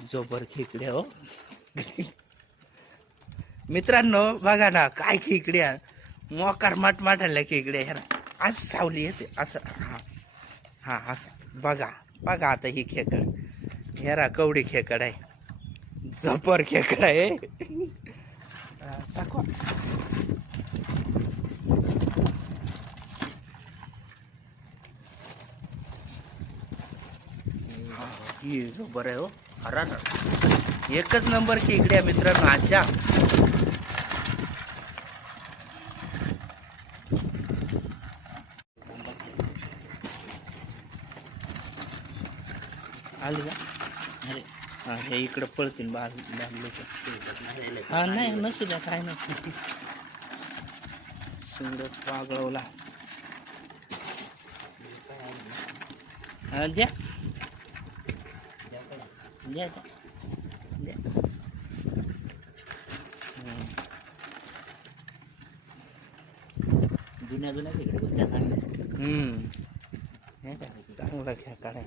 जोबर खेकड्या हो. मित्रांनो बघा ना काय खेकड्या, मोकार माठाल्या खेकड्या ह्या. आज सावली येते असं. हा हा असं बघा बघा. आता ही खेकड ह्यारा कवडी खेकड आहे, जबर खेकड आहे. दाखवा. ही जबर आहे हो. हरा ना एकच नंबर खेकड्या मित्रांनो आजच्या. आली का? अरे हा हे इकडं पळतील बांधले. हा नाही नसू द्या काय नाही. सुंदर पागळवला. हा द्या द्या द्या. जुन्या जुन्या तिकडे त्या चांगल्या. चांगला खेळ काढाय.